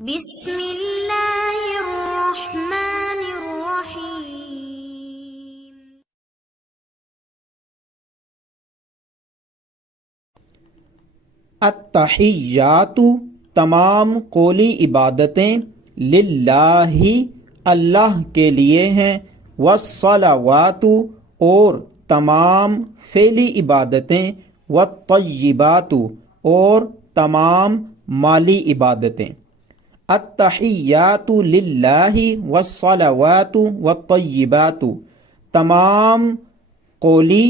بسم اللہ الرحمن الرحیم۔ التحیات تمام قولی عبادتیں للہ اللہ کے لیے ہیں، والصلوات اور تمام فعلی عبادتیں، والطیبات اور تمام مالی عبادتیں۔ التحیات للہ والصلوات والطیبات تمام قولی،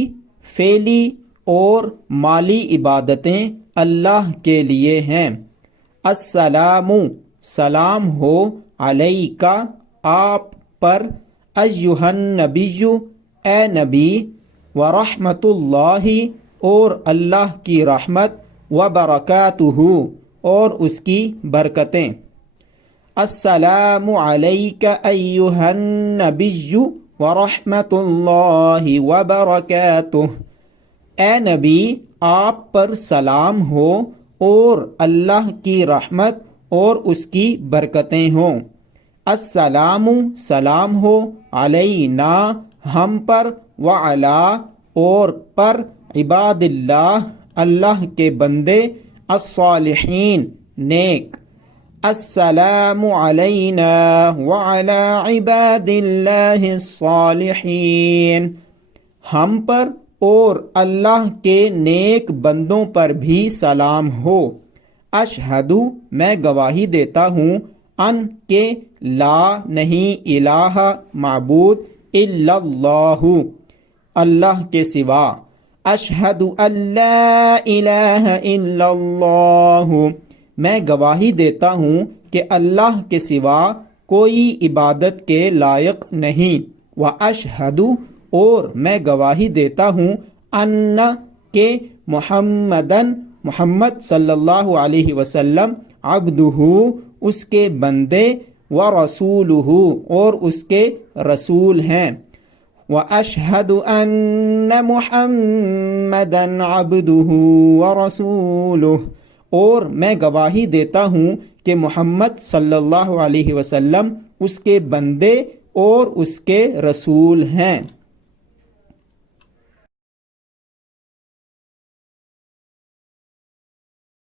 فعلی اور مالی عبادتیں اللہ کے لیے ہیں۔ السلام سلام ہو، علیکا آپ پر، ایہا النبی اے نبی، ورحمۃ اللہ اور اللہ کی رحمت، وبرکاتہ اور اس کی برکتیں۔ السلام علیکا ایہا النبی ورحمۃ اللہ وبرکاتہ، اے نبی آپ پر سلام ہو اور اللہ کی رحمت اور اس کی برکتیں ہوں۔ السلام سلام ہو، علینا ہم پر، وعلا اور پر، عباد اللہ اللہ کے بندے، الصالحین نیک۔ السلام علینا وعلا عباد اللہ الصالحین، ہم پر اور اللہ کے نیک بندوں پر بھی سلام ہو۔ اشہد میں گواہی دیتا ہوں، ان کہ لا نہیں الہ معبود الا اللہ اللہ کے سوا۔ اشہد ان لا الہ الا اللہ میں گواہی دیتا ہوں کہ اللہ کے سوا کوئی عبادت کے لائق نہیں۔ واشہد اور میں گواہی دیتا ہوں، ان کہ محمدن محمد صلی اللہ علیہ وسلم، عبدہ اس کے بندے، ورسولہ اور اس کے رسول ہیں۔ واشہد ان محمدا عبدہ ورسولہ اور میں گواہی دیتا ہوں کہ محمد صلی اللہ علیہ وسلم اس کے بندے اور اس کے رسول ہیں۔